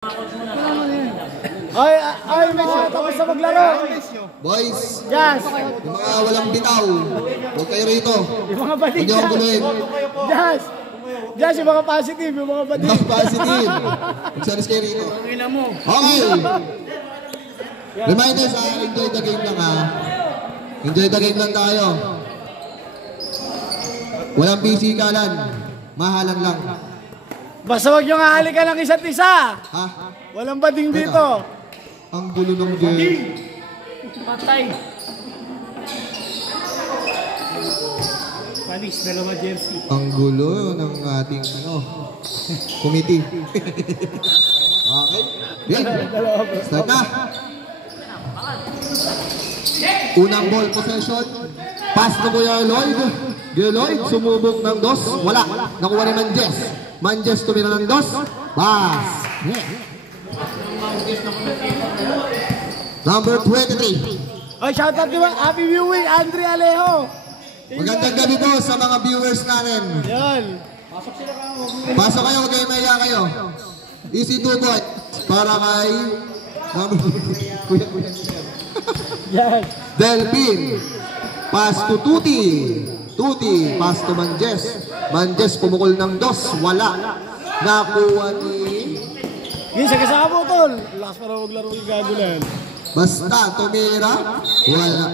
Ay, may tapos na maglaro. Boys, Yes. yung mga walang bitaw, huwag kayo rito. Yung mga badig. Huwag niyo akong guluhin. Yes. Yes, yung mga positive, yung mga badig. Mga positive. Magsalis kayo rito. Okay. Reminder sa enjoy the game lang ha. Enjoy the game lang tayo. Walang bisikalan. Mahalan lang. Basta wag yung ahalikan ng isa't isa. Ha? Walang bading dito. Ang gulo ng game. Patay. Panis, dalawa jersey. Ang gulo ng ating committee. Okay. Start na. Unang ball possession. Pass na Kuya Lloyd. Lloyd sumubok ng dos. Wala. Nakuha ni Manjes. Manjes tumira ng dos. Pass. Number 23. Ay, shoutout diba? Happy viewing, Andre Alejo. Magandang gabi po sa mga viewers natin. Yan. Pasok kayo, huwag kayo maya kayo. Easy 2 points. Para kay Yes. Delpin. Pass to Tuti. Tuti. Pass to Manjes. Manjes pumukol ng dos. Wala. Nakuha ni... Gisa kasama tol. Lakas para maglaro yung gagulan. Basta tumira. Wala.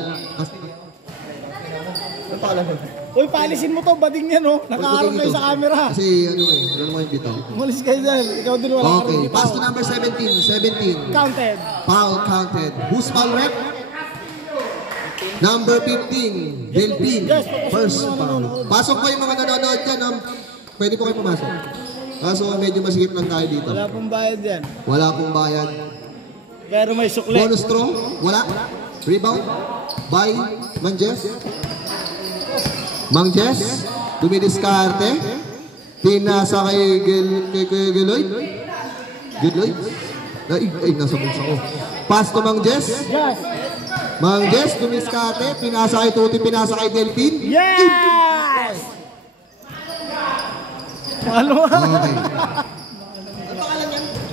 Uy, paalisin mo to. Bading yan oh. Nakaharap kayo sa camera. Kasi wala naman yung bitaw. Umalis kayo dyan. Ikaw din wala ka Okay. rin Pass to number 17. Counted. Foul counted. Who's foul rep? Number 15, Delpin. First foul. Pasok po yung mga nanonood dyan. Pwede po kayo pumasok. Kaso medyo masikip lang tayo dito. Wala pong bayad yan. Wala pong bayad. Pero may sukle. Bonus throw? Wala. Rebound? By Manjes. Manjes. Dumidiskarte. Pinasa kay Geloyd. Geloyd? Ay, nasa bulsa ko. Pass to Manjes. Yes. Manjes, dumiskate, pinasa kay Tuti, pinasa kay Delpin. Yes! Ano? Okay.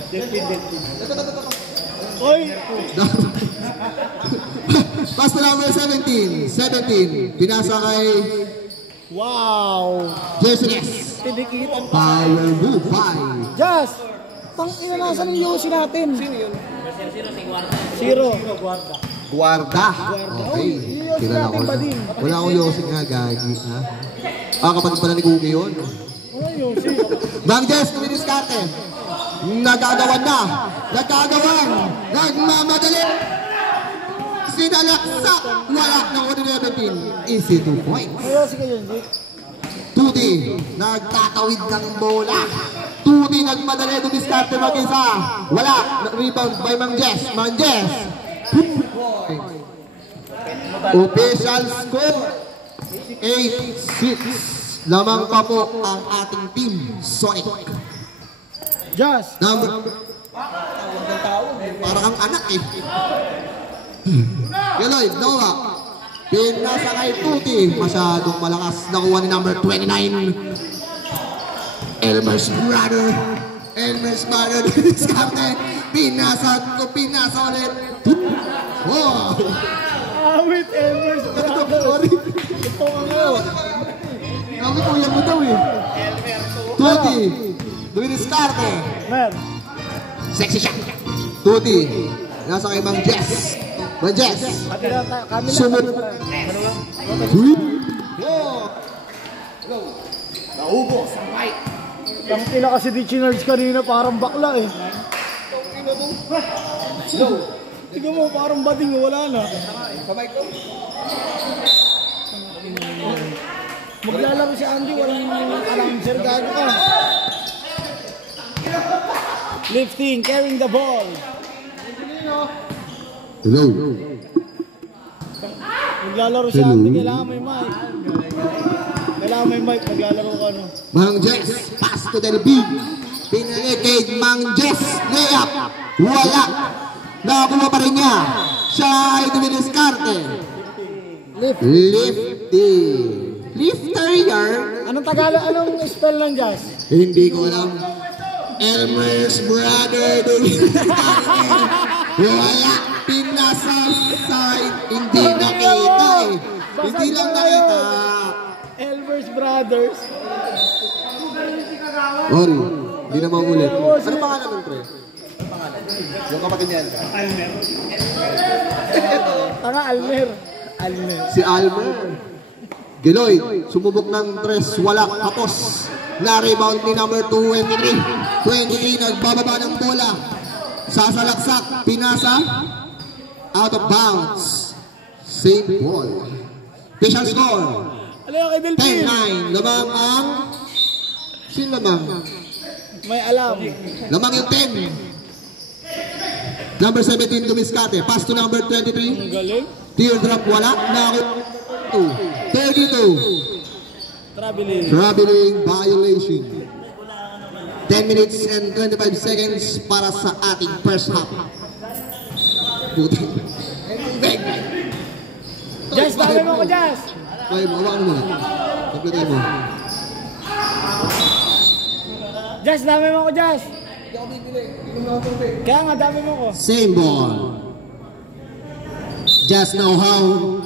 Delpin. Oy! Pass to number 17. Pinasa kay... Wow! Jesines. Tinikitan pa. Power move by... Jazz! Tangina, nasan yung Yossi natin? Sino yun? Zero. Guarda. Okay. Kilala ko na. Wala akong Yossi nga, gagi. Ha? Kapatid pala ni Kuki yun. Wala Yossi. Manjes, dumidiskarte. Nagagawan na. Nagmamadali. Sinalaksak. Wala ng 17. Easy 2 points. Yossi kayo, Jake. Tuti, nagtatawid ng bola. Tuti, nagmadali. Dumiskarte mag-isa. Wala. Rebound by Manjes. Manjes. Official score 8-6. Lamang pa po ang ating team Sonic. Jazz! Parang ang anak eh. Geloyd, Nova. Pinasa kay Tuti. Masyadong malakas. Nakuha ni number 29. Elmer's brother. Diskarte. Pinasa ulit. Wow! Awit, Elmer's brother. Sorry. Ito ang ngayon. Kami kuya mo daw eh. Tuti. Dumidiskarte. Mer. Sexy shot. Tuti. Nasa kay Mang Jess. Mang Jess. Sumut. Naubos ang fight. Ang tila kasi di chinards kanina parang bakla eh. Tignan mo parang bading wala na. Maglalaro si Andy, walang announcer, gago ka. Lifting, carrying the ball. Hello. Maglalaro si Andy, kailangan may mic. Maglalaro ka no. Mang Jess, pass to Delpin. Pinali kay Mang Jess, layup. Wala. Nakakuha pa rin niya. Siya ay dumidiskarte. Lifting. Lifter yard. Anong Tagalog? Anong spell ng Jazz? Hindi ko alam. Elmer's brother. Wala. Pinasa side. Hindi nakita eh. Hindi lang nakita. Elmer's Brothers. Sorry. Hindi na maulit. Ano pangalan ng pre? Yung kapatid niyan. Almer. Tanga, Almer. Almer. Si Almer. Giloy, sumubok ng 3, wala, tapos. Na-rebound ni number 23. 23, nagbababa ng bola. Sasalaksak, pinasa. Out of bounds. Same ball. Official score. Ano yung kay Delphine? 10-9. Lamang ang... Sino lamang? May alam. Lamang yung 10. Number 17, Dumiscate. Pass to number 23. Ang galing. Teardrop, wala. Nakakot. 32. Traveling violation. 10 minutes and 25 seconds para sa ating first half. Jazz, dami mo ko, Jazz. Kaya mo, hawakan mo muna. Kapitay mo. Jazz, dami mo ko, Jazz. Kaya nga, dami mo ko. Same ball. Just know how.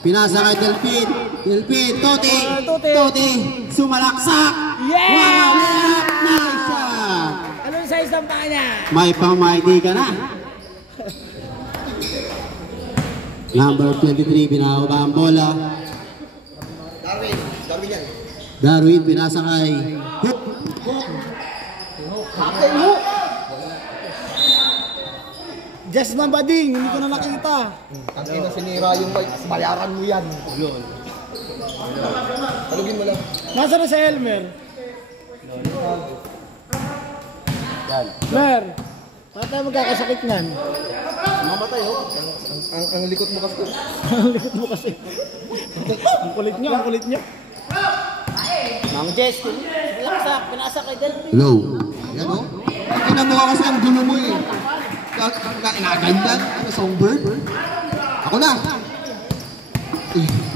Pinasa kay Delphine. Delphine, Toti. Toti. Sumalaksak. Yeah! Wow! Nice shot. Anong size ng paa niya? May pamaiti ka na. Number 23, binababa ang bola. Darwin, pinasa kay Hook. Jazz na bading, hindi ko na nakita. Ang ina sinira yung white, bayaran mo yan. Yun. Talugin mo lang. Nasa na si Elmer? Mer, paano tayo magkakasakit niyan? Mamatay ho. Ang likot mo kasi. Ang likot mo kasi. Ang kulit niya, ang kulit niya. Mang Jess, laksak, pinasa kay Delphine. Hello. Yan o. Kinamukha kasi ang gulo mo eh. Inaganyan. Ano, songbird? Ako na.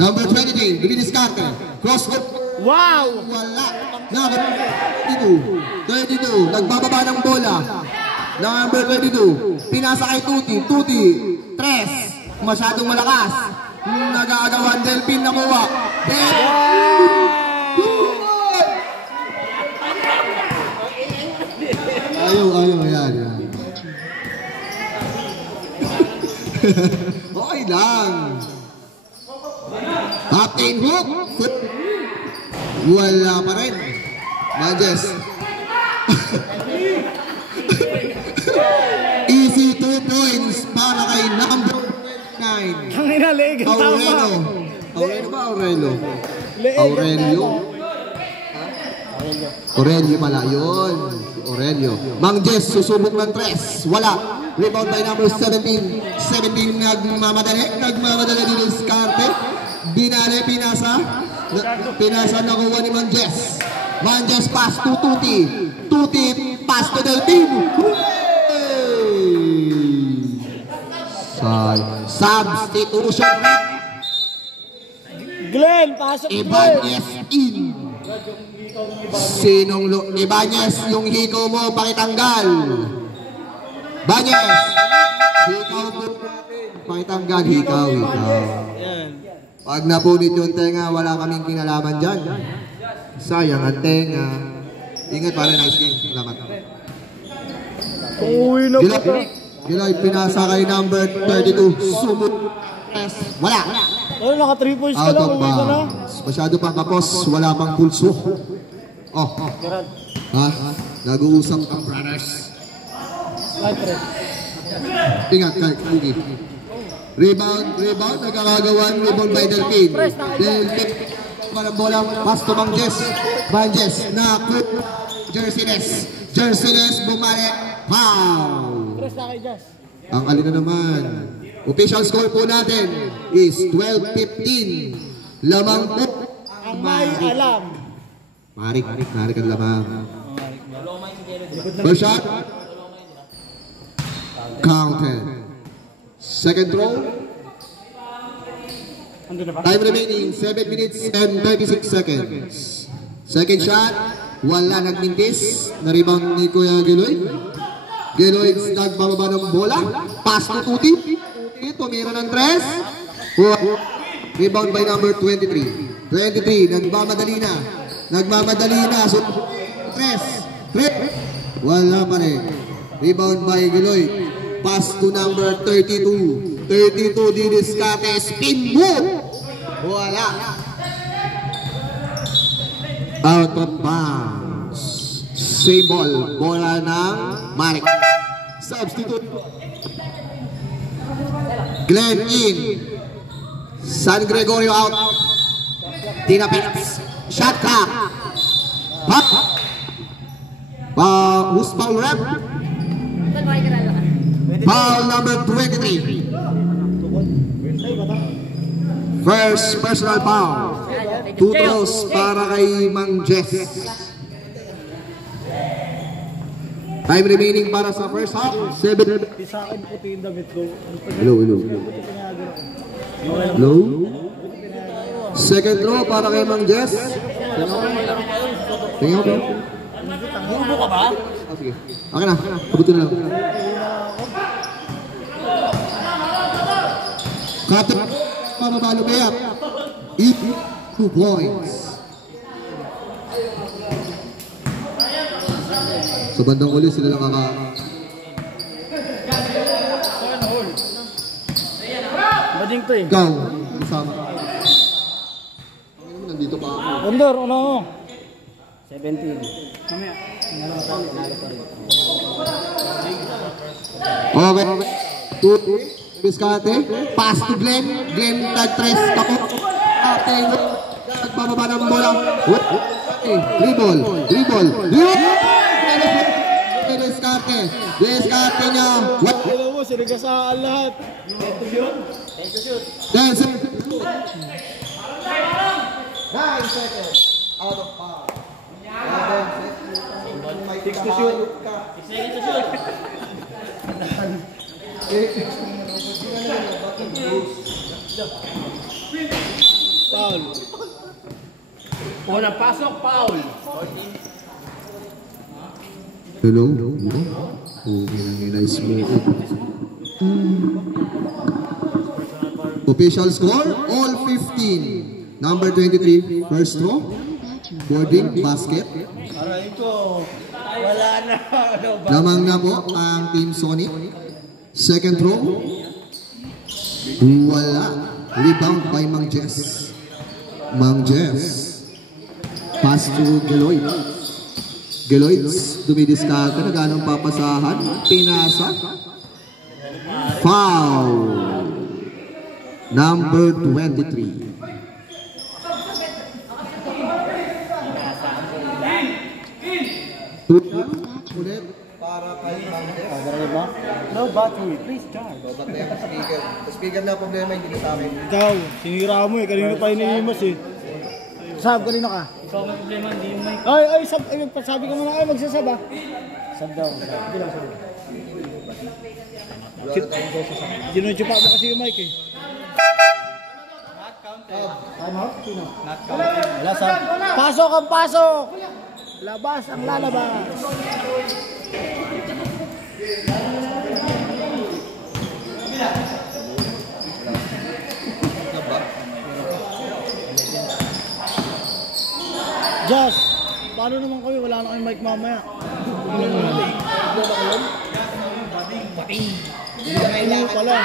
Number 23, Bilinis Carter. Cross up. Wow! Wala. Number 32. Nagbababa ng bola. Number 22. Pinasa kay Tuti. Tuti. 3. Masyadong malakas. Nagagawan Delphine nakuha. Ayaw, yan. Okay lang. Captain Hook. Wala pa rin. Manjes. Easy 2 points para kay number 9. Ang inalig, ang tama. Aurelio ba? Aurelio? Leeg, Aurelio? Aurelio pala yun. Aurelio. Mang Jess, susubok ng 3. Wala. Rebound by number 17. 17 nagmamadali din sa karte. Binale, pinasa. Pinasa nakuha ni Mang Jess. Mang Jess pass to Tuti. Tuti pass to Delphine. Substitution. Glenn, pasok Glenn. Ibanez in. Sinong Ibanez, yung hiko mo, pakitanggal. Banez. Hikaw mo. Pakitanggal, hikaw. Pag napunit yung tenga, wala kaming kinalaman dyan. Sayang ang tenga. Ingat para nice game. Salamat. Uwi na ba? Giloy, pinasa kay number 32. Sumut. Wala. Ano, naka 3 points ka Out lang, of uwi ka na. bounds. Masyado pang kapos, wala pang pulso. Oh. Ha? Nag-uusap ang brothers. Ingat kay Kugi. Rebound, nagkakagawan, rebound by Delphine. Delphine, parang bola, pass to Mang Jess. Mang Jess, na-cook. Jersey-less, bumalik. Foul. Press na kay Jazz. Ang alin na naman. Official score po natin is 12-15. Lamang po. Ang may alam. Marik ang lamang. First shot. Counted. Second throw. Time remaining 7 minutes and 36 seconds. Second shot. Wala nagmintis. Na-rebound ni Kuya Geloy. Geloy nagbababa ng bola. Pass to Tuti. Tumira ng 3. Rebound by number 23. 23, nagmamadali na. So, 3. Wala pa rin. Rebound by Geloy. Pass to number 32. 32, didiskate. Spin move. Wala. Out of bounds. Same ball. Bola ng Marek. Substitute. Glenn in. San Gregorio out. Tina Pitts. Shot clock. Pop. Who's foul rep? Foul number 23. First personal foul. 2 throws para kay Mang Jess. Time remaining para sa first half. 7. Hello. Second throw para kay Mang Jess. Tingnan mo. Bubo ka ba? Sige. Akin na. Kabutin na lang. Kapit. Pamabalo kaya. 2 points. Sa bandang uli sila lang kaka... Bading to eh. Ikaw. Isama. Nandito pa ako. Under, ano? 17. Okay. 2. Biskate. Pass to Glenn. Glenn tag-tres. Kapot. Ating. Nagbababa ng bola. Dribble. Biskate niya. Hello mo, sinigasaan lahat. Dance. 9 seconds. Out of power. 6 to shoot. Foul. Unang pasok, foul. Hello? Okay, nice move. Official score, all 15. Number 23, first throw. Boarding, basket. Aray ko. Wala na. Lamang na po ang Team Sonic. Second throw. Wala. Rebound by Mang Jess. Pass to Geloy. Geloy, dumidiskarte na ganong papasahan. Pinasa. Foul. Number 23. Ulit. Para kay Mang. No battery, please charge. Speaker na problema, hindi sa amin. Ikaw, sinira mo eh. Kanina pa iniimas eh. Sab, kanina ka? Ikaw ang problema, hindi yung mic. Ay, sab. Ay, sabi ka muna kayo, magsasab ah. Sab daw. Ginuchupa mo kasi yung mic eh. Time out? Sino? Not counting. Wala, sab. Pasok ang pasok! Labas ang lalabas. Just, paano naman kayo? Wala na kayong mic mamaya. Hindi pala.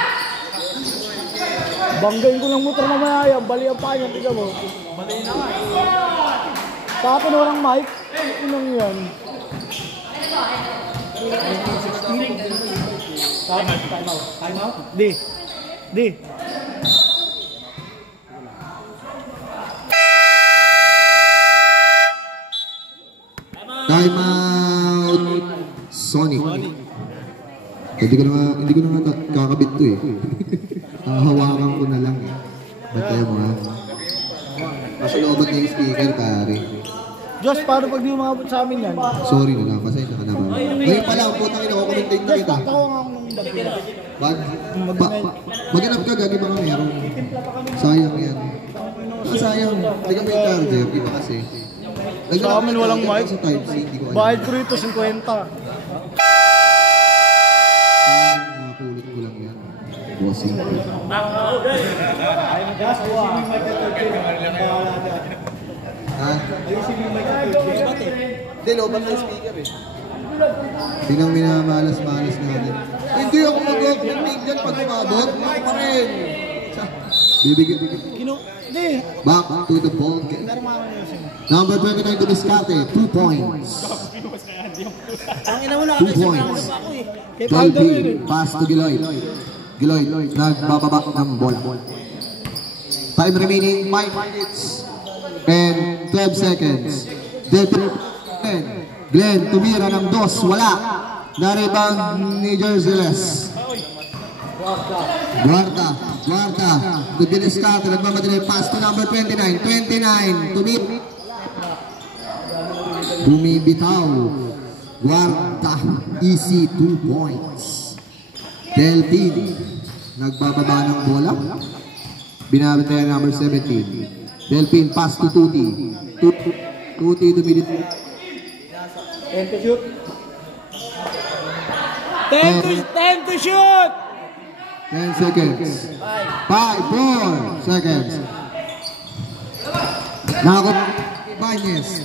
Banggain ko ng motor mamaya yan. Bali ang pa niya. Tignan mo. Bali na nga. Sa akin walang mic. Inang yan. Time out? Di. Time out. Sonic. Hindi ko na nga kakabit to eh. Hawakan ko na lang eh. Bantay mo ha. Masulobot na yung speaker pare. Diyos, paano pag di umabot sa amin yan? Sorry na lang, pasensya ka na ba? Ngayon pala, putang ina ko, commentate na Diyos, kita. pagtawa nga ako ng bagpila. Maghanap ka, gagi baka meron. Sayang yan. Sayang, hindi ka may charger, iba kasi. Sa amin walang mic. Sa type C, hindi ko alam. Bayad ko rito 50. Nakulit ko lang yan. Bossing. Ha? Hindi, lobat ng speaker eh. Tinang minamalas-malas natin. Hindi ako mag-opening dyan pag umabot. Ako pa rin. Bibigyan. Hindi. Back to the ball game. Number 29 to Biscate, 2 points. Ang ina mo na 2 points. Delphi, pass to Giloy. Giloy, nagbababa ng bola. Time remaining 5 minutes and 12 seconds. Delphi, Glenn, tumira ng 2, wala. Na-rebound ni Jerseyless. Guarda, to Biscate, nagmamadali, pass to number 29. 29, bumibitaw. Guarda, easy 2 points. Delphi, nagbababa ng bola. Binabitay ang number 17. Delphi, pass to Tuti. Tuti to mid. 10 to shoot. 10 to shoot. 10 seconds. 5, 4 seconds. Nakakot.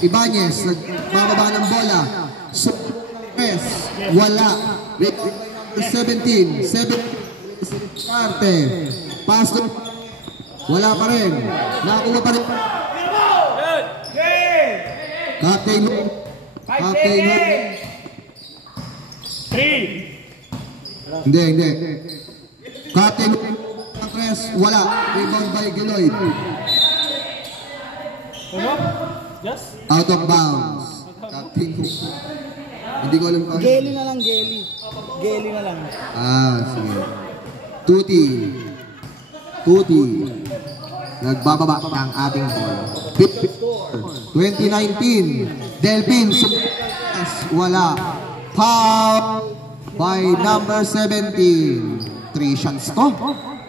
Ibanez, nagbababa ng bola. Press, wala. 17, Karte. Pass to, wala pa rin. Nakakuha pa rin. Captain. 3. Hindi. Captain. Press, wala. Rebound by Giloy. Out of bounds. Captain. Hindi ko alam pa. Gelly na lang, Gelly. Gelly na lang. Sige. Tuti. Nagbababa ng ating ball. 2019. Delphin. Wala. Foul by number 17. 3 shots to.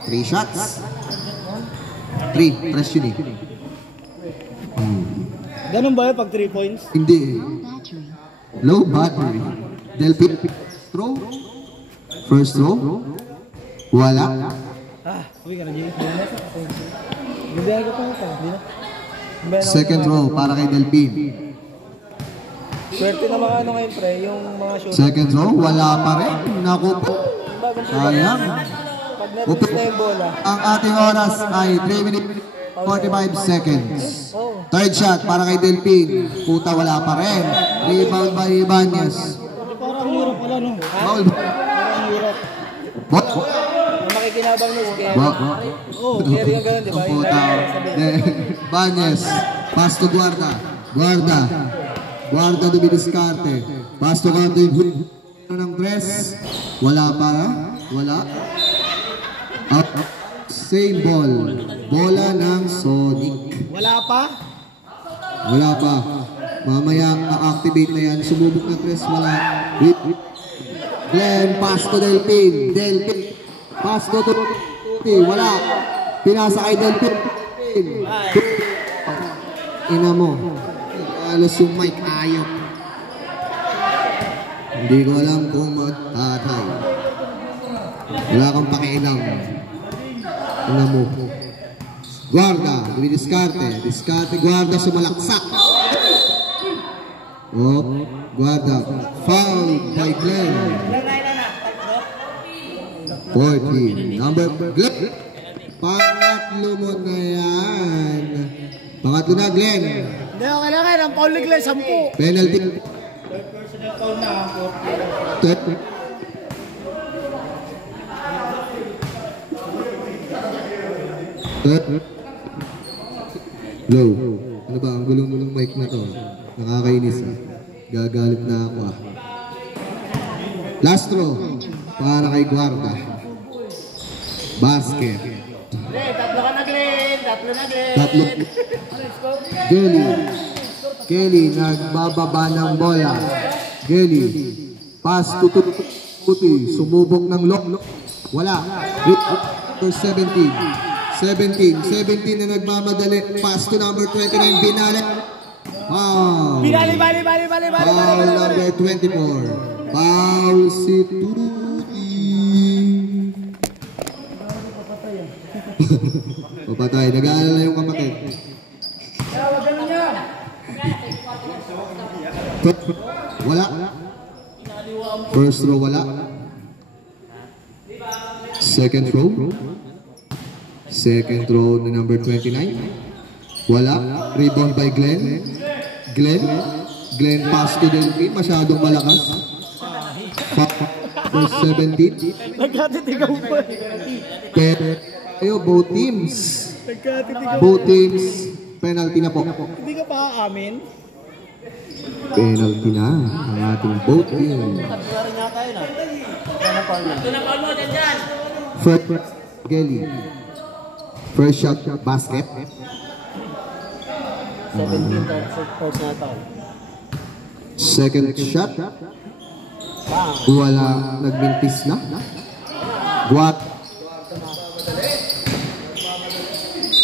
3 shots. 3. Press yun eh. Ganun ba yun pag 3 points? Hindi. Low battery. Delphin. Throw. First throw. Wala. Uwi ka na, Jay. Hindi ako pa ito. Second throw para kay Delphin. Swerte na mga ano ngayon, pre. Yung mga shoot. Second throw. Wala pa rin. Naku po. Sayang. Pag natin na yung bola. Ang ating oras ay 3 minutes 45 seconds. Third shot para kay Delphin. Puta, wala pa rin. Rebound by Ibanez. Parang hirap pala, no? Foul. Parang hirap. What? Ang makikinabang ni Gary. Oo, Gary yung ganun, di ba? Ang puta. Ibanez. Pass to Guarda. Guarda to Biscate. Pass to Captain. Ng dress. Wala pa. Wala. Up. Same ball. Bola ng Sonic. Wala pa? Wala pa. Mamaya a-activate na yan. Sumubok na tres. Wala. Glenn, pass to Delphin. Pass to Tuti. Wala. Pinasa kay Delphin. Ina mo. Alos yung mic ayok. Hindi ko alam kung magtatay. Wala kang pakialam. Ina mo. Guarda, Biscate, Guarda sumalaksak. Guarda, foul by Glenn. 14, number Glenn. Pangatlo mo na yan. Pangatlo na, Glenn. Hindi ako kailangan. Ang foul ni Glenn, 10. Penalty. Personal foul na ang 40. Low. Ano ba? Ang gulong-gulong mic na to. Nakakainis ah. Gagalit na ako ah. Last throw. Para kay Guarda. Basket. Tatlo ka na, Glenn. Tatlo. Kelly. Nagbababa ng bola. Kelly. Pass to Tuti. Sumubok ng lock. Wala. 17 na nagmamadali. Pass to number 29, Binale. Foul. Bali. Foul number 24. Foul si Tuti. Papatay. Nag-aalala yung kapatid. Wala. First row wala. Second row. Second row na number 29. Wala. Rebound by Glenn. Glenn pass to Delphi. Masyadong malakas. First 17. Nagkatitigaw pa. Pero both teams. Nagkatitigaw. Both teams. Penalty na po. Hindi ka pa aamin? Penalty na ang ating both team. First Gelly. First shot basket. 17 first na tao. Second shot. Wala, nagmintis na. Guat.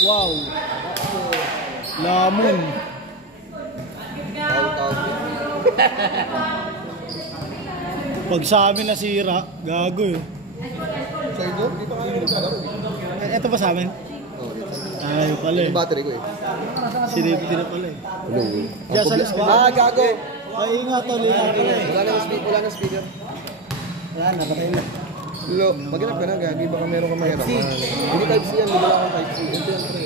Wow. Lamon. Pag sa amin nasira, gago eh. Sa inyo? Dito kami naglalaro. Ito ba sa amin? Ay, pala eh. Yung battery ko eh. Sinipiti na pala eh. Hello. Diyan sa lisba. Gago. Ay, ingat ulit. Wala na speaker. Yan, napatay na. Hello. Maghanap ka na, Gagi. Baka meron ka mahirap. Hindi type C yan. Wala akong type C. Ito yan, pre.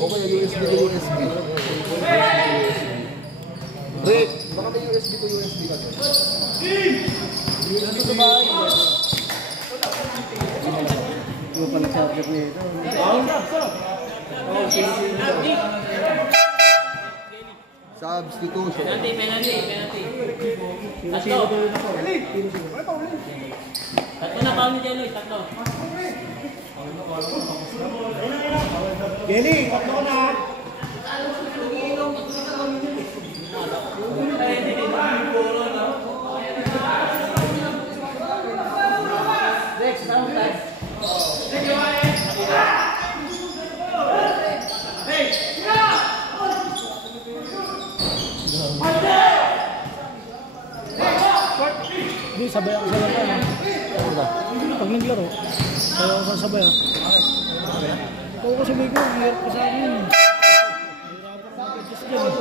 Okay, USB to USB. Rick, baka may USB to USB ka. Nandito sa bahay. Yung pala charger nito. Substitution. Penalty. Tatlo na foul ni Jello, tatlo. Kelly, tatlo na. Hindi, sabay ako sa laban. Pag naglaro, sabay ako sa sabay ha. Ikaw ko sabi ko, ang hirap ko sa akin. Hirapan ko mag-adjust dyan.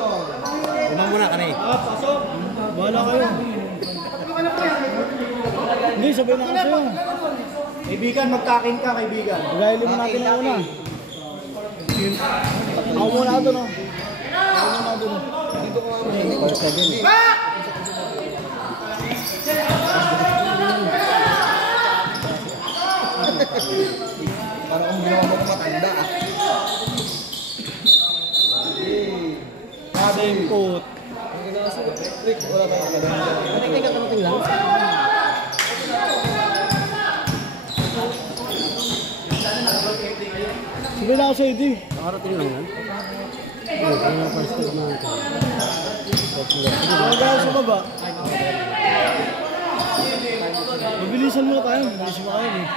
Umang muna ka na eh. Pasok! Bahala kayo. Hindi, sabay na ako sa'yo. Kaibigan, magkakin ka, kaibigan. Pagkaili mo natin na una. Ako muna doon oh. Ako muna doon oh. Dito ko nga. Para kung ginawa mo matanda ah. Same put. Ang ginawa sa Rick, wala tayong kalenda. Kanating lang. Sabay na ako sa ID. Nakarating lang yan. Ay, kaya first step na ito. Huwag ako sa baba. Mabilisan mo tayo. Mabilisan mo kayo eh.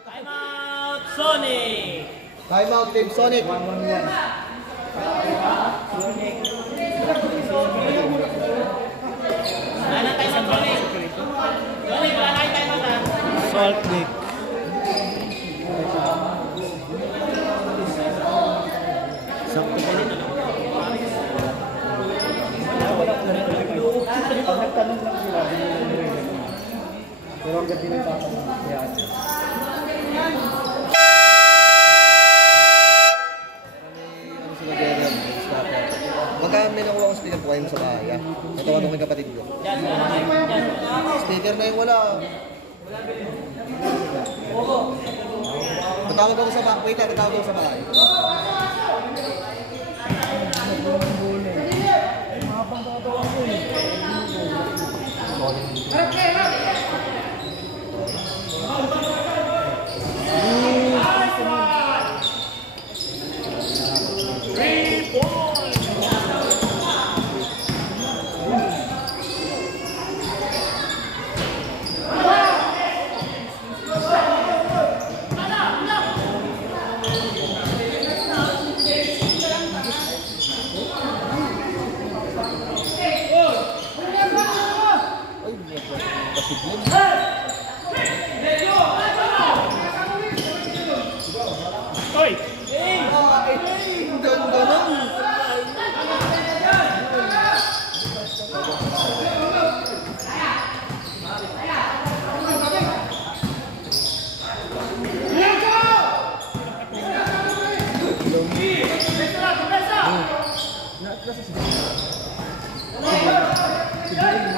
Timeout, Sonic! Time out, Team Sonic. Wala tayo sa Sonic. Sonic, wala tayo timeout ha. Salt Lake. Sakto ka nito. Pag nagtanong lang sila, pero ang ganda ng tatanong. Pagka may nakuha akong speaker, buhay mo sa bahay ah. Natawa ko yung kapatid ko. Speaker na yung wala. Tatawag ako sa bahay. Wait lang, tatawag ako sa bahay.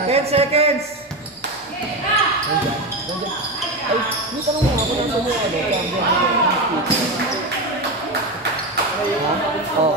10 seconds. Ay, may tanong mo ako nasa mo ano, champion. Oh.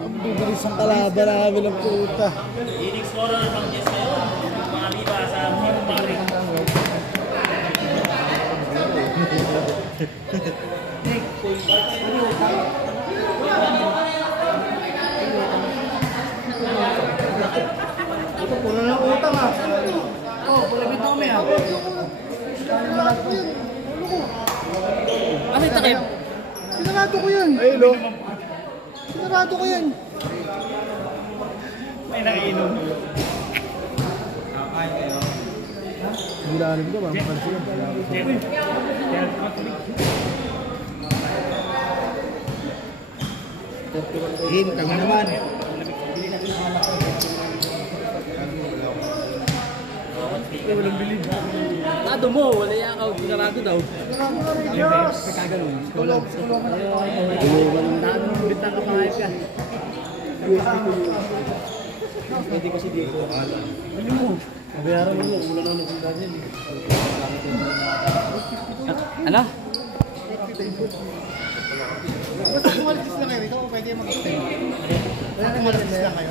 Ang bibilis ang kalaban namin ng puta. Leading scorer ng Jess ngayon. Mga liba sa mga pari. Ito, pula ng utang ah. Oh, pula ng tome ah. Ano yung takip? Sinarado ko yan. Ay, lo. Sinarado ko yan. May nakiinom. Bilanin ko ba? Mapansin ko. Hintang naman. Walang bilib. Lado mo, wala yan ako, pinarado daw. Kagano'n. Kulog. Walang daan mo, bitang kapangayap ka. Pwede kasi dito. Ano mo? Nabayaran mo, wala na napunta dyan eh. Ano? Basta kumalis lang kayo, ikaw pwede mag-extend. Wala nang malis lang kayo.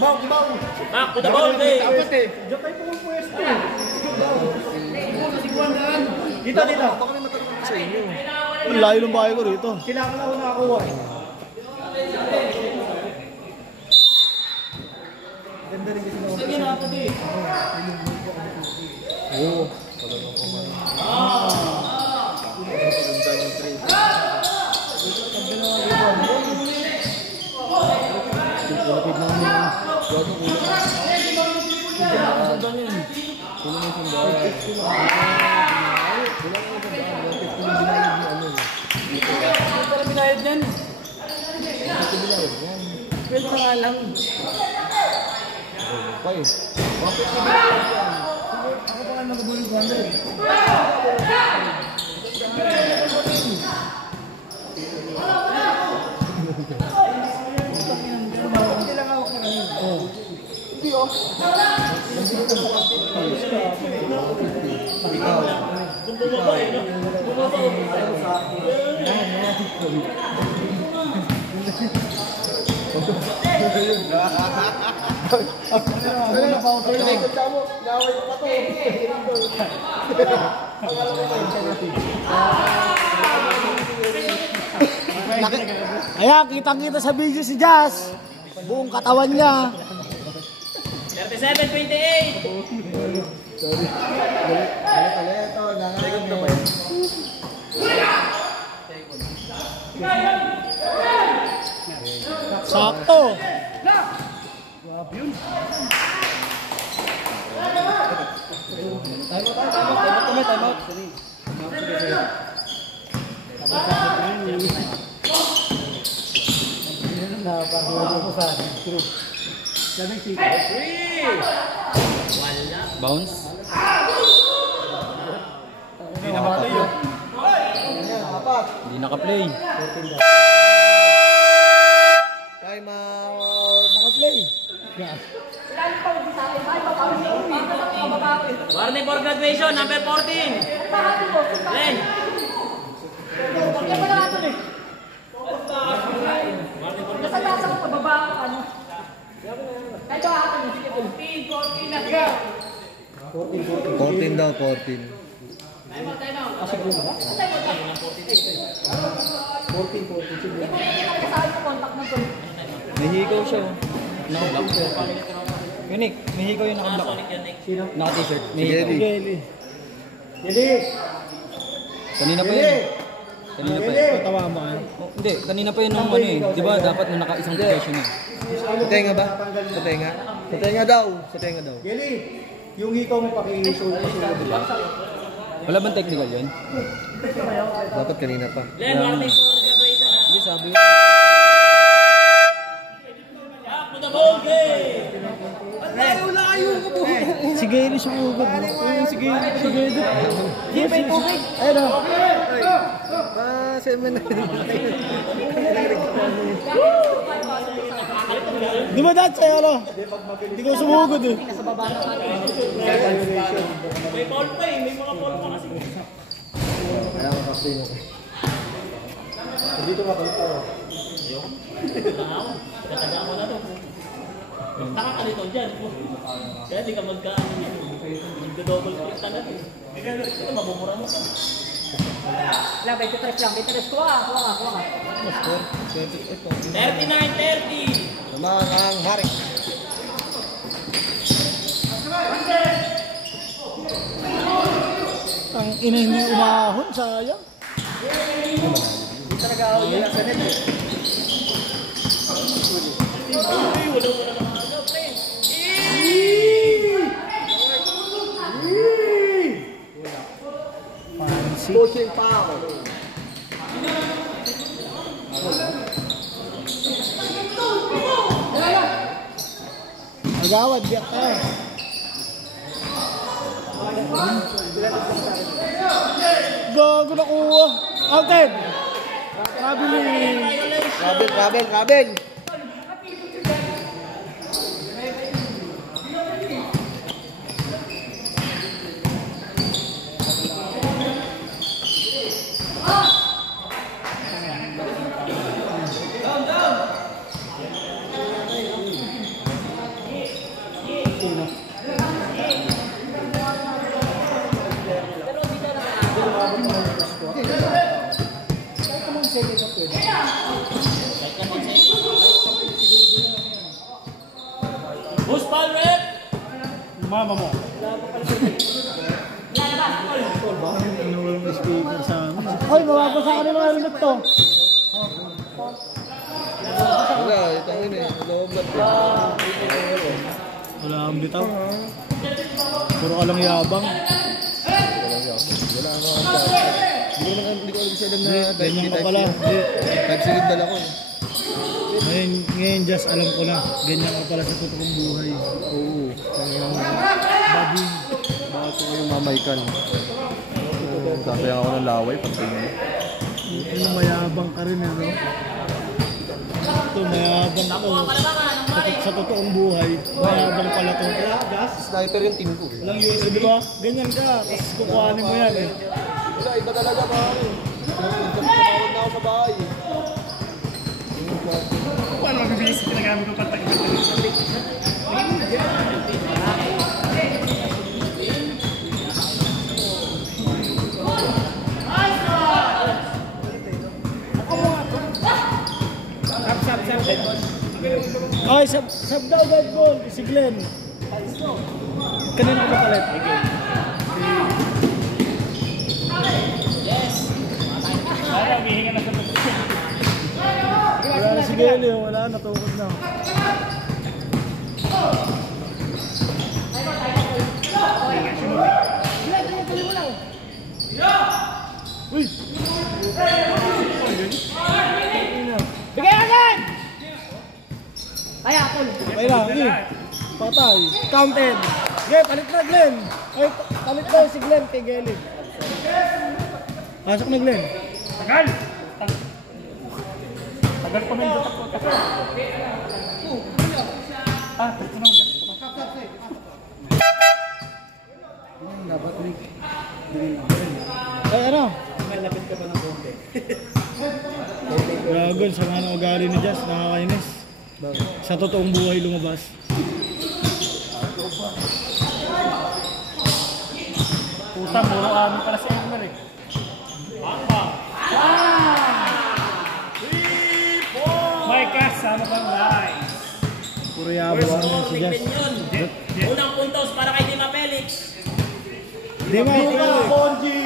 Kumaw! Back to the ball, Dave. Dapat eh. Diyan tayo pumupwesto eh. Dito. Baka may matanong sa inyo. Ang layo ng bahay ko rito. Kailangan na ako nakakuha eh. Ganda rin kasi na ako. Sige na ako din. Oo. Lapit na ako. Para binayad yan. Pwede na nga lang. Pa eh. Ako pa nga mag-bulong ko ano eh. Hindi lang ako kanina. Oo. Hindi oh. Ayan, kitang-kita sa video si Jazz. Buong katawan niya. 37-28. Sakto. Time out. Bounce. Hindi naka-play. Time out. Naka-play. Warning for graduation, number 14. Len. Fourteen daw, 14. May higaw siya. Naka-block. Unique, may higaw yung naka-block. Naka-t-shirt. May higaw. Kanina pa yun. Kanina pa yun. Tawa ba kayo? Oh, hindi, kanina pa yun nung ano eh. Di ba dapat nung naka-isang possession eh. Patenga ba? Patenga? Sa tenga daw. Sa tenga daw. Geli, yung hikaw mo pakisulong diba? Wala bang technical yun? Dapat kanina pa. Len, warning for graduation. Hindi, sabi ko. Back to the ball game. Si Geli sumugod. Si Geli. Di may tubig. Ayun o. Semen na. Dumadaan sa'yo ano? Hindi ko sumugod eh. May ball pa eh. May mga ball pa kasi. Kaya ka kapatid mo. Dito ka pala. Kataga mo na to. Nakakalito dyan. Kaya di ka magkaan yan. Nagdo-double click talaga. Ito mabumura mo ka. Lang, 23 lang. 23. Kuha ka. 39-30. Naman ang hari. Ang ina hindi umahon, sayang. Talaga ako yun sa net. Fancy. Coaching foul. Agawad, biyak ka. Gago na kuha. Outed. Traveling. Rabel. Who's ball red? Mama mo. Ano walang speaker sa amin. Hoy, mababasa ka nila rin ito. Wala, itang ini. Loobat. Wala kang bitaw. Puro ka lang yabang. Hindi ko alam siya alam na Ganyan ka pala. Nagsilid dala ko. Ngayon just alam ko na. Ganyan ka pala sa totoong buhay. Oo. Babi. Bakit ko yung mamaykan? Sasayan ako ng laway pag tingin. Ano, mayabang ka rin eh, no? Ito, mayabang to. Sa totoong buhay, mayabang pala to. Sniper yung team ko. Walang USB, di ba? Ganyan ka, tapos kukuhanin mo yan eh. Wala, iba talaga pare. Tumawag na ako sa bahay. Paano mabibilis yung pinagamit ko pag ay, sab daw dead ball. Si Glenn. Kanina ko palit. Wala na si Glenn. Wala na, tukod na. Uy! Bigay agad! Ay, ako. Patay lang, patay. Counted. Okay, palit na Glenn. Ay, palit na si Glenn kay Geli. Pasok na Glenn. Tagal! Tagal pa may dapat ko. Ito na. Dapat ulit. Ay, ano? Malapit ka pa ng konti. Dragon, sama ng ugali ni Jazz. Nakakainis. Sa totoong buhay lumabas. Puta, muro kami pala si Elmer eh. My cast, sama bang guys? Puro yabo ang si Jazz. Unang puntos para kay Dima Felix. Dima, Ponji!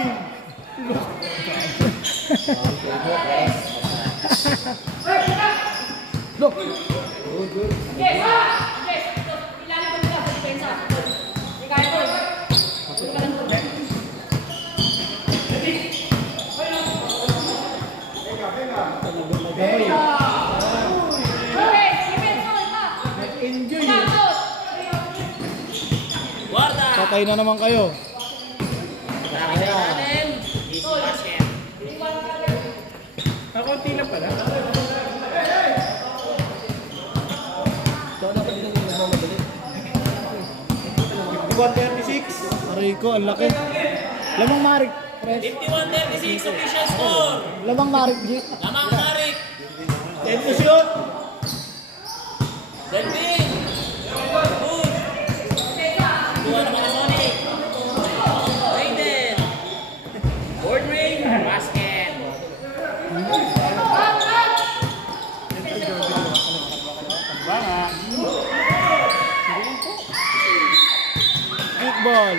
Yes! Yes! Guarda! Patay na naman kayo. Nakakita natin. Easy basket. Kakunti lang pala. So, dapat din yung nagmamadali. 136. Rico, ang laki. Lamang Marik. 51-36 official score. Lamang Marik, G. Lamang Marik. End to shoot. Delvin. Good. Kuha naman ni Sonic. Raiden. Board ring. Basket. Kickball.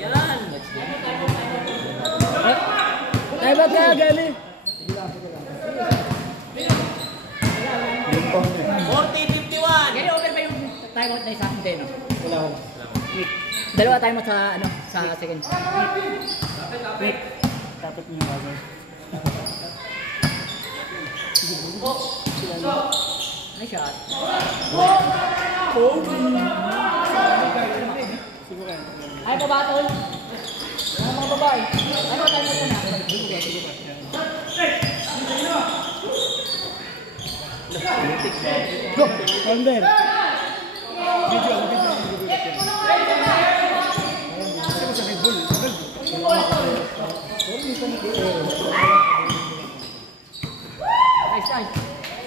Yan. Ay, ba't kaya gali? 40-51. Kaya over pa yung timeout na isa hindi, no? Wala. Dalawa timeout sa, ano, sa second. Tapos niyo bagay. Nice shot. Ay, pabatol. Mga mga babae. Ano, timeout ko na. Go! Under. Nice, nice.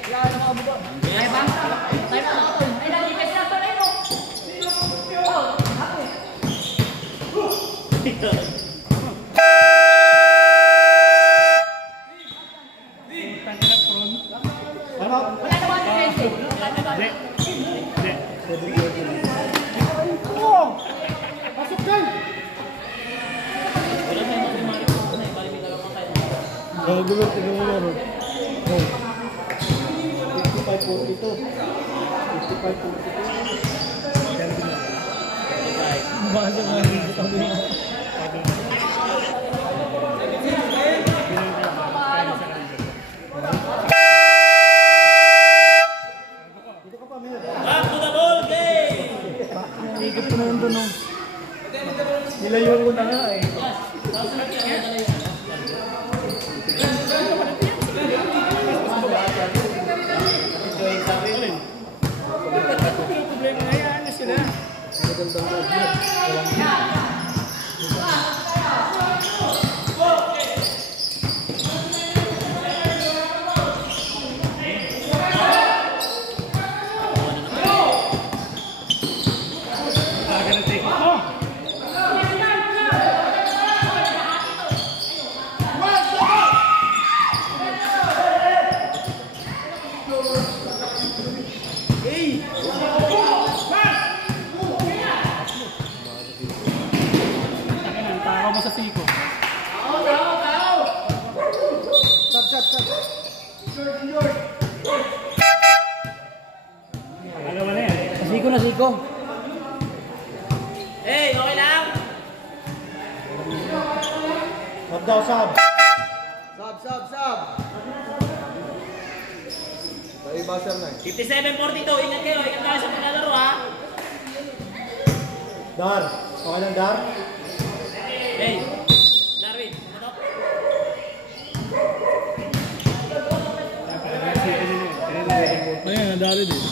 Yan, mga bubo. Ay, bang? Timeout. Ay, lagi kasi na to na yun. Oh, happy. Ano? Wala naman defense eh. Oh! Pasok dyan! Wala tayo natin Marik. Wala tayo Marik. Gagawin, tignan mo. 55-42. 55-42. Bahasa nga dito kami. Back to the ball game. Higit ko na yun doon. Nilayo ko na nga eh. Siko na siko. Hey, okay lang? Sab daw sab. Sab. Tayo ba siya na? 57-42. Ingat kayo. Ingat kayo sa paglalaro, ha? Dar. Okay lang Dar. Hey, Darwin. Ano? Ayan, nadali din.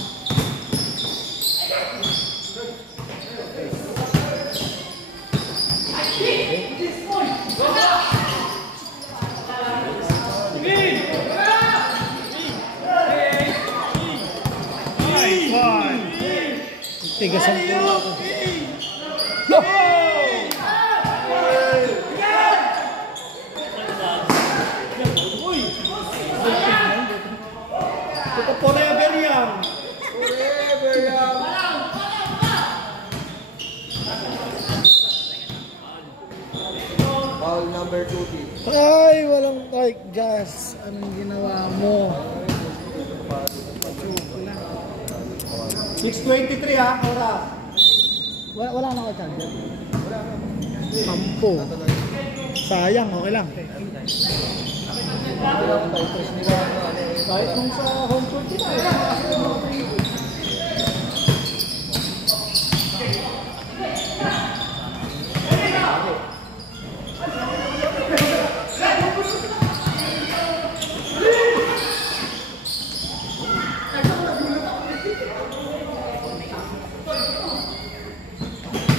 Tigas ang pulo ko. Go! Ito forever yan. Foul number 2. Ay, walang like gas. Anong ginawa mo? 6:23 ha, oras. Wala na ako charger. 10. Sayang, okay lang. Kahit nung sa home court din.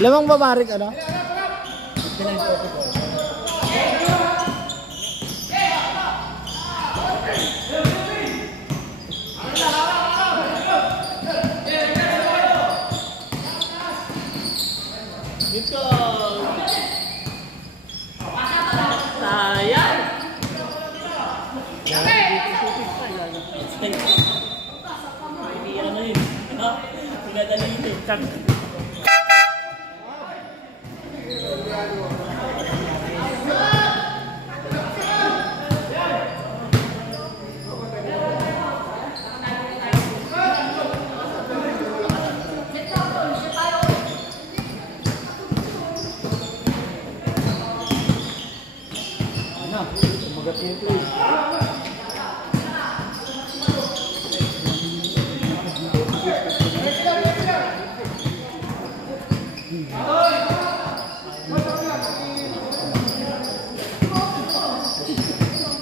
Lamang babarik ano? Dito. Sayang. Hindi ano yun. Pinadali yun.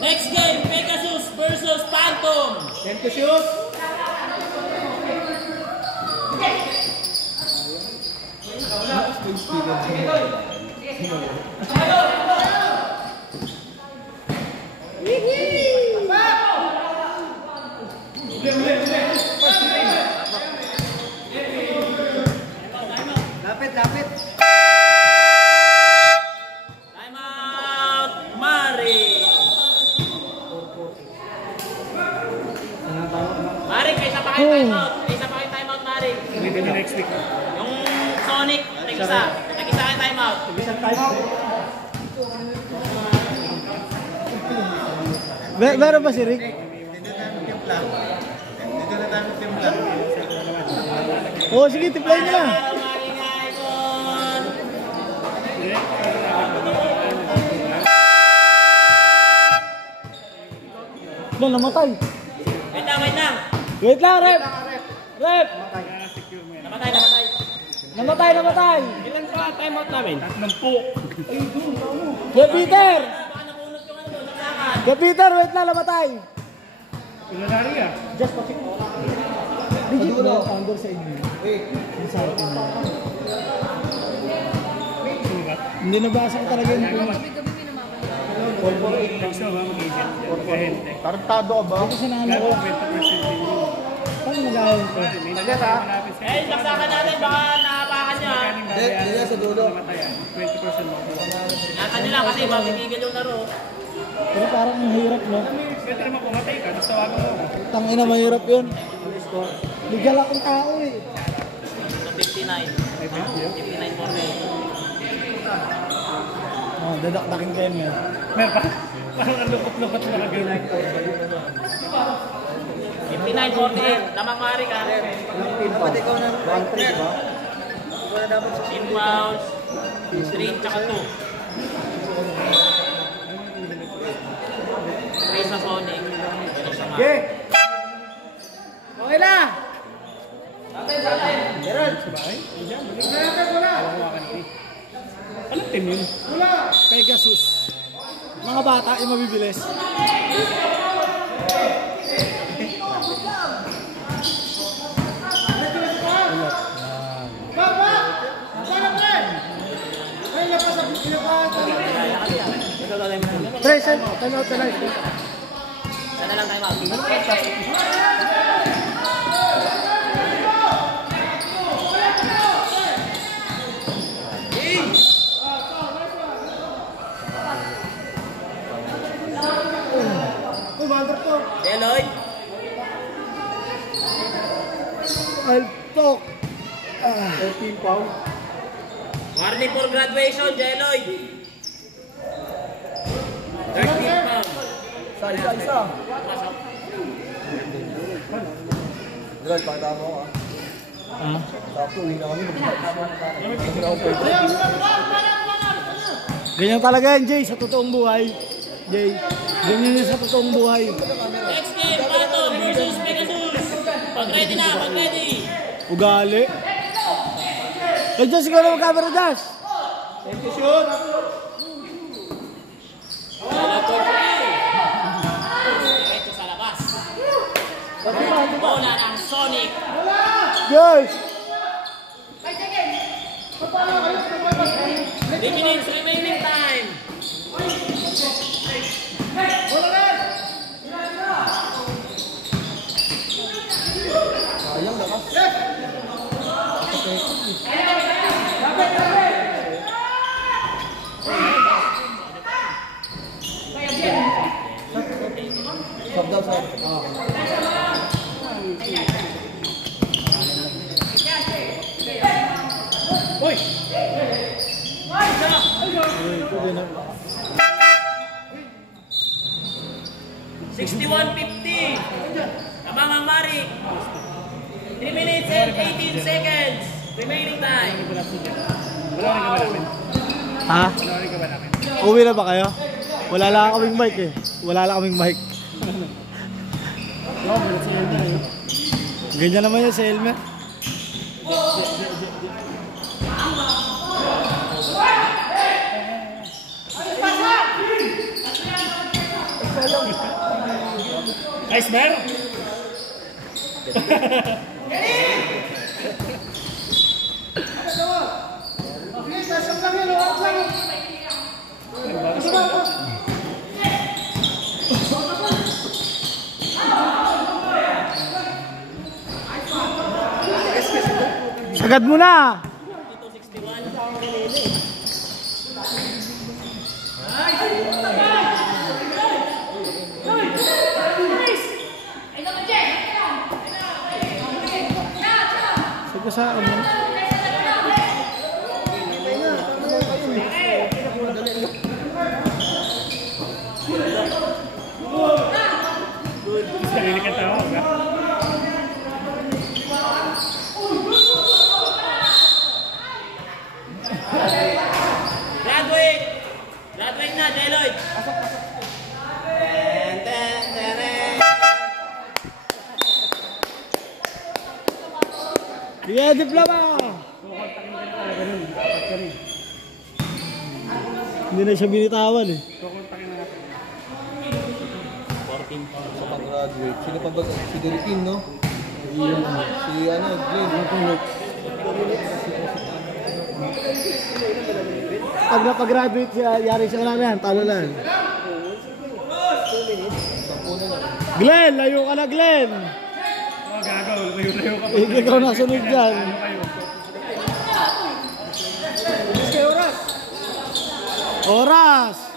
Next game, Pegasus versus Phantom. Pegasus. Lapit. Time out, Mari. Mari, kaysa pa kayo time out. Kaysa pa kayo time out, Mari. Next week. Yung Sonic, tag-isa. Tag-isa kayo time out. Meron ba si Rick? Oh, sige, tiplay niyo lang. Wala, namatay. Wait lang. Wait lang, Rep! Namatay! Ilan pa time out namin? 10. Get Peter, wait lang, namatay. Just pakit. Digit mo yung under sa inyo. Sa atin mo. Hindi nabasa ko talaga yun. Tarantado ka ba? Ito sinama ko. Paano mag-ahal ko? Eh, laksakan natin, baka naapakan niya. Hindi niya sa dulo. Ingatan niyo lang kasi mabibigil yung laro. Pero parang mahirap, no? Pwede naman pumatay ka, tapos tawagan mo. Tangina, mahirap yun. Ligal akong tao eh. So, 59. 59 for me. Oh, dadakdakin kayo niya. Meron pa? Parang ang lukot-lukot na kagawin. 59-48. Lamang Mari ka. Dapat ikaw na 1-3, di ba? Inbounds. 3 tsaka 2. 3 sa Sonic. Pero sa Mari. Okay na! Anong team yun? Pegasus. Mga bata yung mabibilis. Trace, time out na lang. Sana lang time out. Deloy. I'll talk. 13 pounds. Warning for graduation, Deloy. 13 pounds. Isa. Dral, pakita mo ka. Ah? Ganyan talaga yan, Jay, sa totoong buhay. Jay, ganyan yan sa totoong buhay. Next game, Pato versus Pegasus. Pag-ready na, pag-ready. Ugali. Eh, Josh, ikaw na mag-camera, Josh. Diretso sa labas. Bola ng Sonic. Josh! 3 minutes remaining time. Pwede na. 61-50. Kamangang Mari. 3 minutes and 18 seconds. Remaining time. Ha? Uwi na ba kayo? Wala lang kaming mic eh. Wala lang kaming mic. Ganyan naman yun sa helmet. Nice man. Sagad mo na! Sige sa akin mo. Sarili ka tawag ha? Graduate! Graduate na, Deloitte! Sige, diploma! Hindi na siya binitawan eh. Sa pag-graduate. Sino pa ba? Si Delphine, no? Si Glenn. Pag napag-graduate siya, yari siya lang yan. Talo lang. Glenn! Layo ka na, Glenn! Ikaw nasunod dyan. Oras!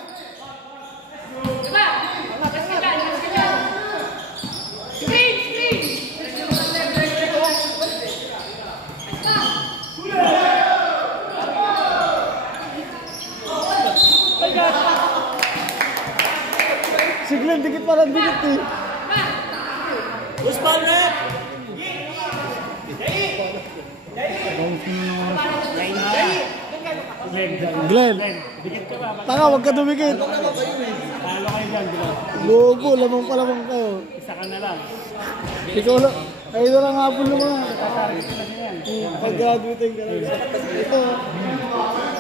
Si Glenn, dikit pa lang dikit eh. Who's ball rep? Glenn, taka, wag ka dumikit. Gogo, lamang pa lamang kayo. Isa ka na lang. Ikaw lang, kayo na lang hapon naman. Pag-graduating ka lang. Ito,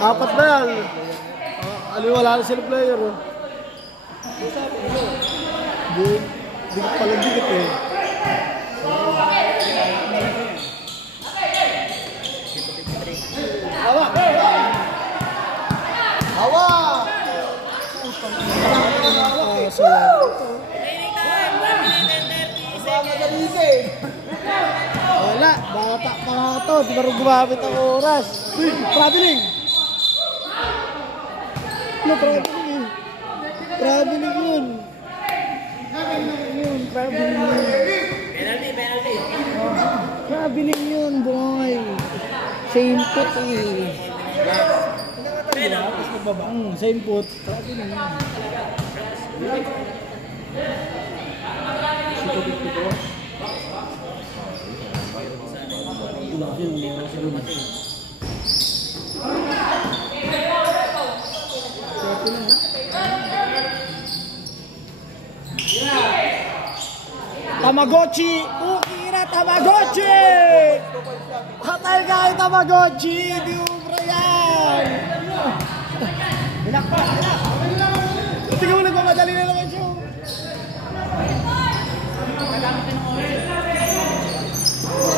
4 na yan. Wala na sila player. Dikit pala dikit eh. Hawa! Hawa! Remaining time, 1 minute and 30 seconds. Wala, bata pa nga ito. Di ba rin gumamit ang oras? Uy, traveling! Ano, traveling eh. Traveling yun. Traveling yun. Penalty. Traveling yun, boy. Same put eh. Same put. Traveling yun. Tamagotchi! Puking ina, Tamagotchi! Hatay ka kay Tamagotchi! Di ubra yan! Binak pa! Tingnan mo, nagmamadali na lang siya.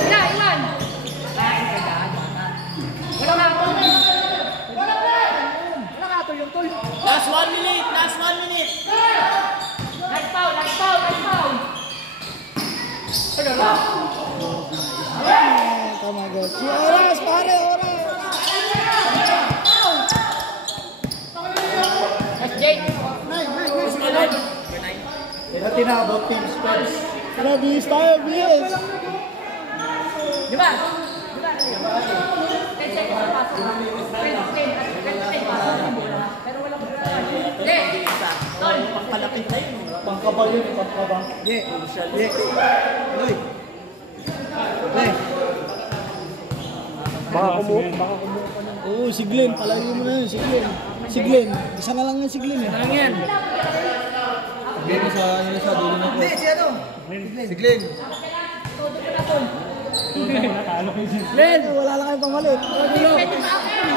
Ilan! Wala ka to yung tol. Last 1 minute! Last 1 minute! Nice foul! Tamagotchi. Oras, pare, oras! Nice Jake! Kaya tinabot team Spurs. Ano, bihis tayo, bihis! Di ba? 10 seconds na pasok. 10 pasok yung bola. Pero wala ko na. Hindi! Tol! Pangkalapit na yun. Pangkabal yun, pangkabal. Baka kumuha pa ng... Oo, si Glenn. Palayo mo na yun, si Glenn. Si Glenn. Isa na lang yan si Glenn eh. Ano yan? Glenn sa dulo na po. Si Glenn. Todo ko na tol. Glenn, wala lang kayong pamalit. Pwede pa ako yan.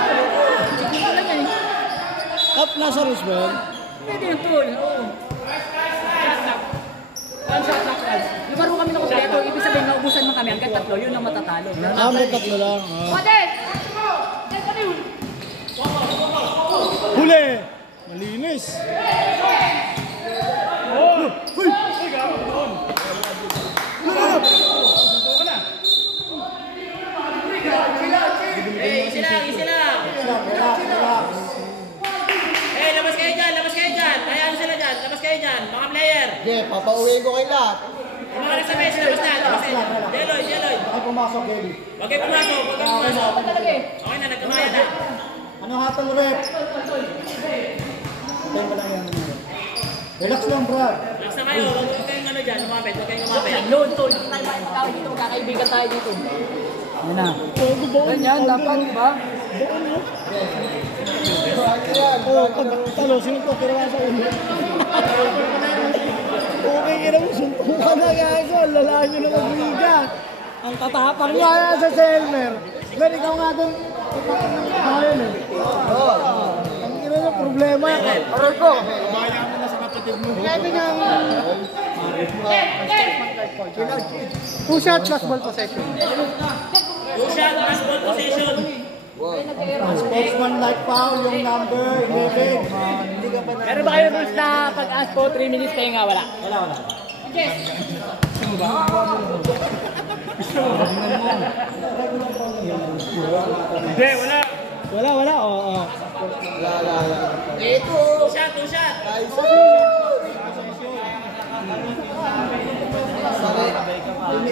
Sige ko lang yan. Up Lazarus ba yan? Pwede yung tol. Oo. One shot lang. Lumaro kami ng kompleto. Ibig sabihin, naubusan mo kami hanggang 3. Yun ang matatalo. May tatlo lang. Odet! Odet pa rin! Huli! Malinis! Easy lang! Labas kayo dyan! Hayaan sila dyan! Labas kayo dyan! Mga player! Yeah, papauwiin ko kay lahat. Yung mga nasa mesa, labas na! Jeloy! Ay, pumasok, Gary. Huwag kayo pumasok! Okay na, nagkamaya na! Ano hatol, rep? Tayo mo lang yan. Relax lang, Brad. Relax na kayo! Huwag kayong ano dyan! Lumapit! Yun, tol. Tayo dito, magkakaibigan tayo dito. Ano na? Ganyan, dapat, di ba? Oo, pag talo, sinuntok, kinawa sa ulo. Okay, kina mo, suntok ka na guys. Lalaan nyo na magbigan. Ang tatapang niya yan sa Selmer. Ben, ikaw nga doon. Ayun eh. Ang ina na problema. Aral ko. Kumaya mo na sa kapatid mo. Kaya niyang... 2 shots, last ball possession. 2 shot! Last ball possession! Sportsman-like foul yung number 11. Pero ba kayo rules na pag-ask po 3 minutes kayo nga wala? Wala. Yes! Hindi, wala. Wala. Oo. Ito! 2 shot!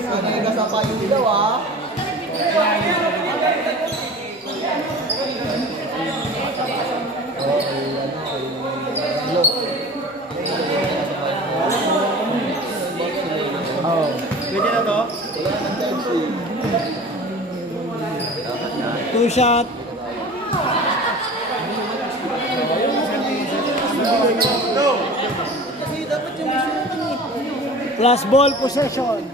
Sanay ka sa payo daw ah. Pwede na to? 2 shot. Plus ball possession.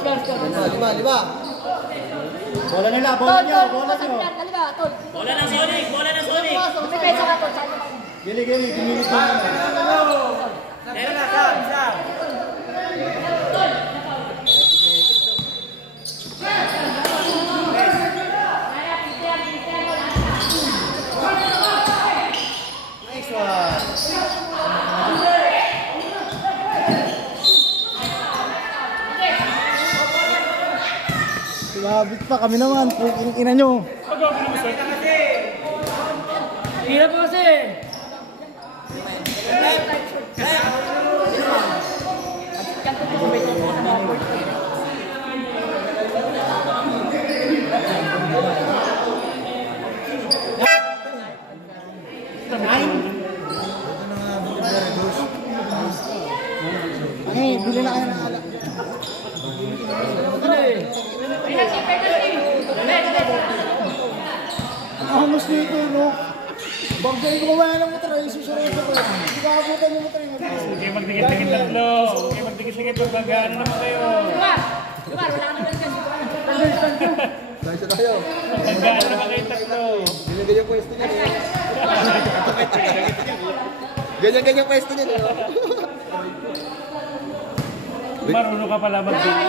5. Bola nila, bola nyo. Bola ng Sonic! Depensa ka, tol. Gili, gimilit mo. Meron na! Nice one. Labit pa kami naman. Puking ina nyo. Hirap po kasi. Ay, bili na kayo ng alak. Ano eh? Ang angas nito, no? Bagay ko mamaya ng motor, ay susunod ako. Hindi ka abutan yung motor. Huwag kayo magdikit-dikit tatlo. Huwag kayo magdikit-dikit. Magbagaan naman kayo. Lugar, wala ka naman dyan. Dahil tayo. Magbagaan naman kayo tatlo. Ganyan-ganyan pwesto niya. Ganyan-ganyan pwesto niya. Marunong ka pala magbilya.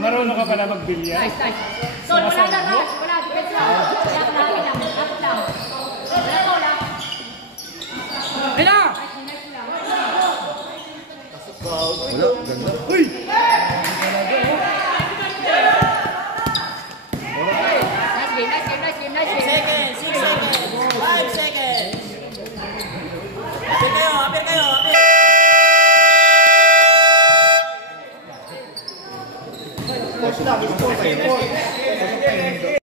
Marunong ka pala magbilya. Nice, nice. So, wala na, Ras. Wala, defense lang. Kaya ka natin lang. Dapat lang. Wala ko lang. Ayun na! Wala, ganda. Nice game, nice game. Seconds, 6 seconds, 5 seconds. Apir kayo, apir kayo, apir. Stop, stop, stop.